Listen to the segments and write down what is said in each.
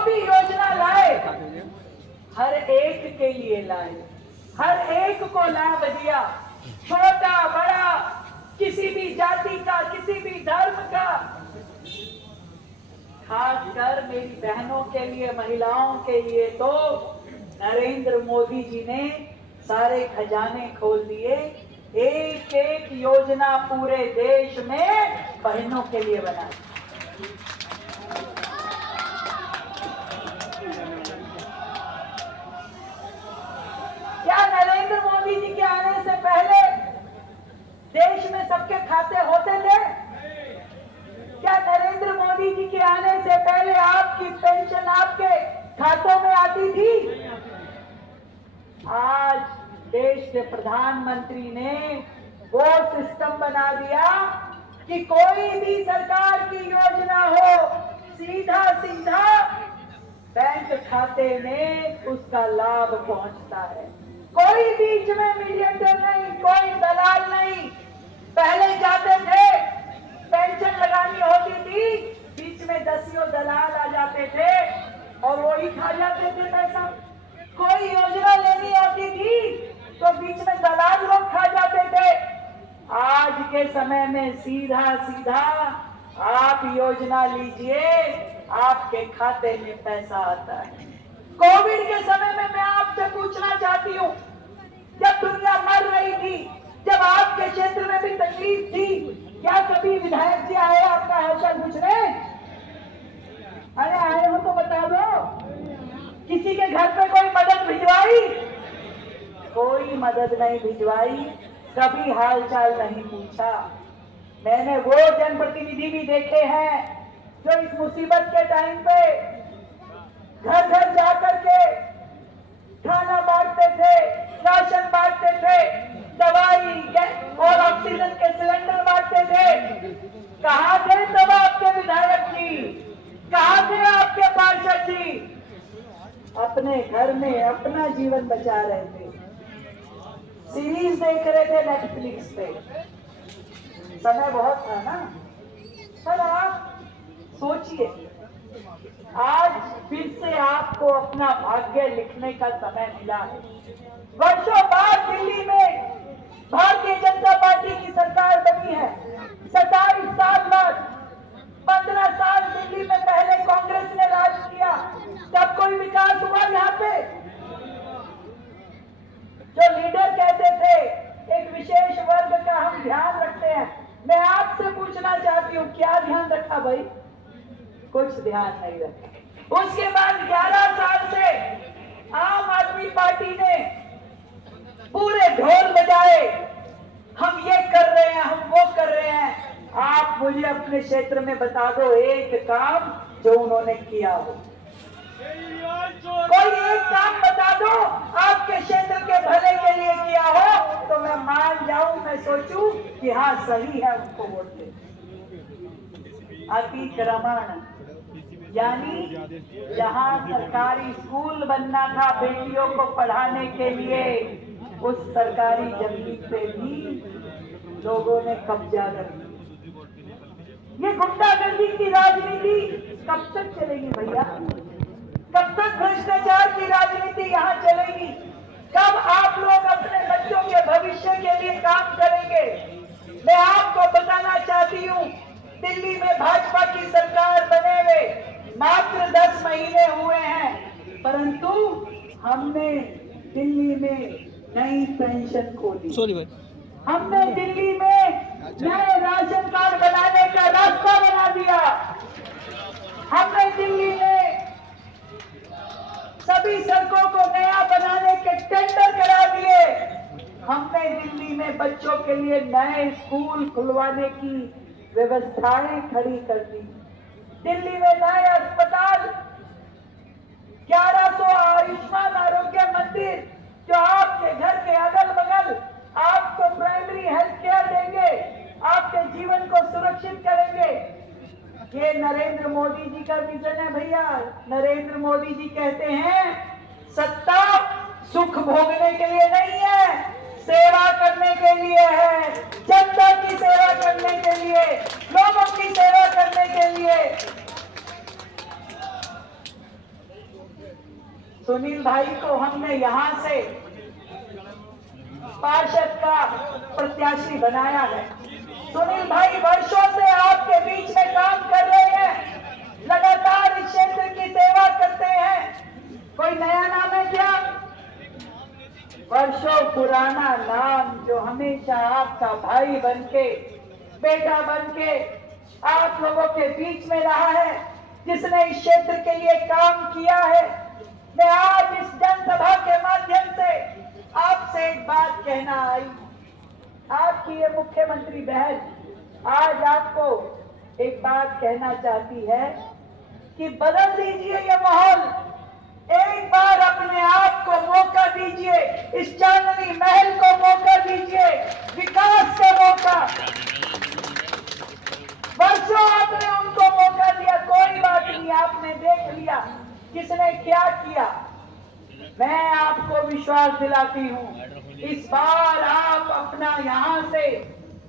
जो भी योजना लाए हर एक के लिए लाए, हर एक को लाभ दिया, छोटा बड़ा, किसी भी जाति का, किसी भी धर्म का। खासकर मेरी बहनों के लिए, महिलाओं के लिए तो नरेंद्र मोदी जी ने सारे खजाने खोल दिए। एक एक योजना पूरे देश में बहनों के लिए बनाई। क्या नरेंद्र मोदी जी के आने से पहले देश में सबके खाते होते थे? क्या नरेंद्र मोदी जी के आने से पहले आपकी पेंशन आपके खातों में आती थी? आज देश के प्रधानमंत्री ने वो सिस्टम बना दिया कि कोई भी सरकार की योजना हो, सीधा सीधा बैंक खाते में उसका लाभ पहुंचता है। कोई बीच में मीडिएटर नहीं, कोई दलाल नहीं। पहले जाते थे, पेंशन लगानी होती थी, बीच में दसियों दलाल आ जाते थे और वही खा जाते थे पैसा। कोई योजना लेनी होती थी तो बीच में दलाल लोग खा जाते थे। आज के समय में सीधा सीधा आप योजना लीजिए, आपके खाते में पैसा आता है। कोविड के समय में मैं आपसे पूछना चाहती हूँ, जब दुनिया मर रही थी, जब आपके क्षेत्र में भी तकलीफ थी, क्या कभी विधायक जी आए आपका हालचाल पूछने? अरे आए हो तो बता दो। किसी के घर पे कोई मदद भिजवाई? कोई मदद नहीं भिजवाई, कभी हालचाल नहीं पूछा। मैंने वो जनप्रतिनिधि भी देखे हैं जो इस मुसीबत के टाइम पे घर घर जाकर के खाना बांटते थे, राशन बांटते थे, दवाई और ऑक्सीजन के सिलेंडर बांटते थे। कहाँ थे तब आपके विधायक जी? कहाँ थे आपके पार्षद जी? अपने घर में अपना जीवन बचा रहे थे, सीरीज देख रहे थे नेटफ्लिक्स पे। समय बहुत था ना। पर आप सोचिए, आज फिर से आपको अपना भाग्य लिखने का समय मिला है। वर्षों बाद दिल्ली में भारतीय जनता पार्टी की सरकार बनी है। 27 साल बाद, 15 साल दिल्ली में पहले कांग्रेस ने राज किया, तब कोई विकास हुआ यहाँ पे? जो लीडर कहते थे एक विशेष वर्ग का हम ध्यान रखते हैं, मैं आपसे पूछना चाहती हूँ, क्या ध्यान रखा भाई? कुछ ध्यान नहीं रखा। उसके बाद 11 साल से आम आदमी पार्टी ने पूरे ढोल बजाए, हम ये कर रहे हैं, हम वो कर रहे हैं। आप मुझे अपने क्षेत्र में बता दो एक काम जो उन्होंने किया हो। कोई एक काम बता दो आपके क्षेत्र के भले के लिए किया हो तो मैं मान जाऊं, मैं सोचूं कि हाँ सही है, उनको वोट दे। अतिक्रमण, यानी जहां सरकारी स्कूल बनना था बेटियों को पढ़ाने के लिए, उस सरकारी जमीन पे भी लोगों ने कब्जा कर लिया। ये गुंडागर्दी की राजनीति कब तक चलेगी भैया? कब तक भ्रष्टाचार की राजनीति यहाँ चलेगी? कब आप लोग अपने बच्चों के भविष्य के लिए काम करेंगे? मैं आपको बताना चाहती हूँ, दिल्ली में भाजपा की सरकार बने हुए मात्र 10 महीने हुए हैं, परंतु हमने दिल्ली में नई पेंशन खोली, हमने दिल्ली में नए राशन कार्ड बनाने का रास्ता बना दिया, हमने दिल्ली में सभी सड़कों को नया बनाने के टेंडर करा दिए, हमने दिल्ली में बच्चों के लिए नए स्कूल खुलवाने की व्यवस्थाएं खड़ी कर दी, दिल्ली में नए अस्पताल, 1100 आयुष्मान आरोग्य मंदिर जो आपके घर के अगल बगल आपको प्राइमरी हेल्थ केयर देंगे, आपके जीवन को सुरक्षित करेंगे। ये नरेंद्र मोदी जी का विजन है भैया। नरेंद्र मोदी जी कहते हैं सत्ता सुख भोगने के लिए नहीं है, सेवा करने के लिए है, जनता की सेवा करने के लिए, लोगों की सेवा करने के लिए। सुनील भाई को हमने यहाँ से पार्षद का प्रत्याशी बनाया है। सुनील भाई वर्षों से आपके बीच में काम कर रहे हैं, लगातार इस क्षेत्र की सेवा करते हैं। कोई नया नाम है क्या? वर्षों पुराना नाम जो हमेशा आपका भाई बनके, बेटा बनके आप लोगों के बीच में रहा है, जिसने इस क्षेत्र के लिए काम किया है। मैं आज इस जनसभा के माध्यम से आपसे एक बात कहना आई। आपकी ये मुख्यमंत्री बहन आज आपको एक बात कहना चाहती है कि बदल दीजिए ये माहौल, एक बार अपने आप को मौका दीजिए, इस चांदनी महल को मौका दीजिए, विकास का मौका। वर्षों आपने उनको मौका दिया, कोई बात नहीं, आपने देख लिया किसने क्या किया। मैं आपको विश्वास दिलाती हूँ, इस बार आप अपना यहाँ से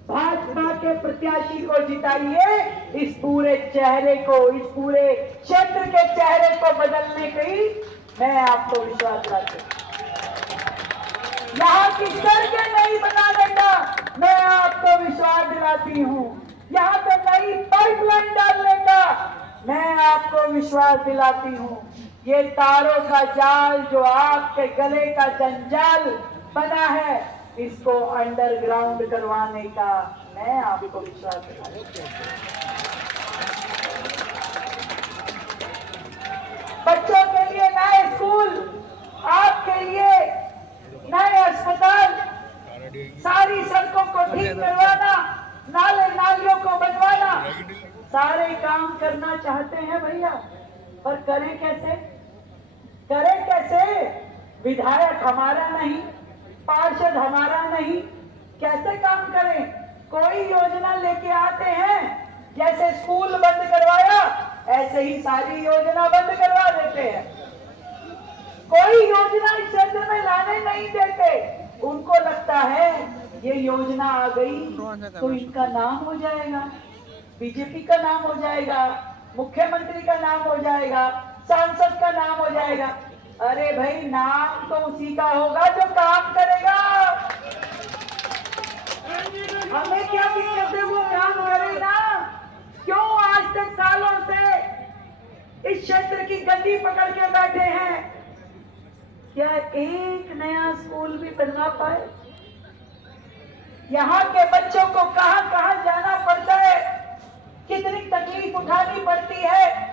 भाजपा के प्रत्याशी को जिताइए। इस पूरे चेहरे को, इस पूरे क्षेत्र के चेहरे को बदलने की मैं आपको विश्वास दिलाती हूँ। यहाँ की सड़कें नहीं बनाने का मैं आपको विश्वास दिलाती हूँ। यहाँ पे नई पाइपलाइन डालने का मैं आपको विश्वास दिलाती हूँ। ये तारों का जाल जो आपके गले का जंजाल बना है, इसको अंडरग्राउंड करवाने का मैं आपको विश्वास दिलाती हूँ। बच्चों के लिए नए स्कूल, आपके लिए नए अस्पताल, सारी सड़कों को ठीक करवाना, नाले नालियों को बनवाना, सारे काम करना चाहते हैं भैया, पर करें कैसे? करें कैसे? विधायक हमारा नहीं, पार्षद हमारा नहीं, कैसे काम करें? कोई योजना लेके आते हैं, जैसे स्कूल बंद करवाया ऐसे ही सारी योजना बंद करवा देते हैं। कोई योजना इस क्षेत्र में लाने नहीं देते। उनको लगता है ये योजना आ गई तो इनका नाम हो जाएगा, बीजेपी का नाम हो जाएगा, मुख्यमंत्री का नाम हो जाएगा, सांसद का नाम हो जाएगा। अरे भाई, नाम तो उसी का होगा जो काम करेगा। हमें क्या दिक्कत है, वो काम करे ना। क्यों आज तक सालों से इस क्षेत्र की गद्दी पकड़ के बैठे हैं? क्या एक नया स्कूल भी बनवा पाए? यहाँ के बच्चों को कहां कहां जाना पड़ता है, कितनी तकलीफ उठानी पड़ती है।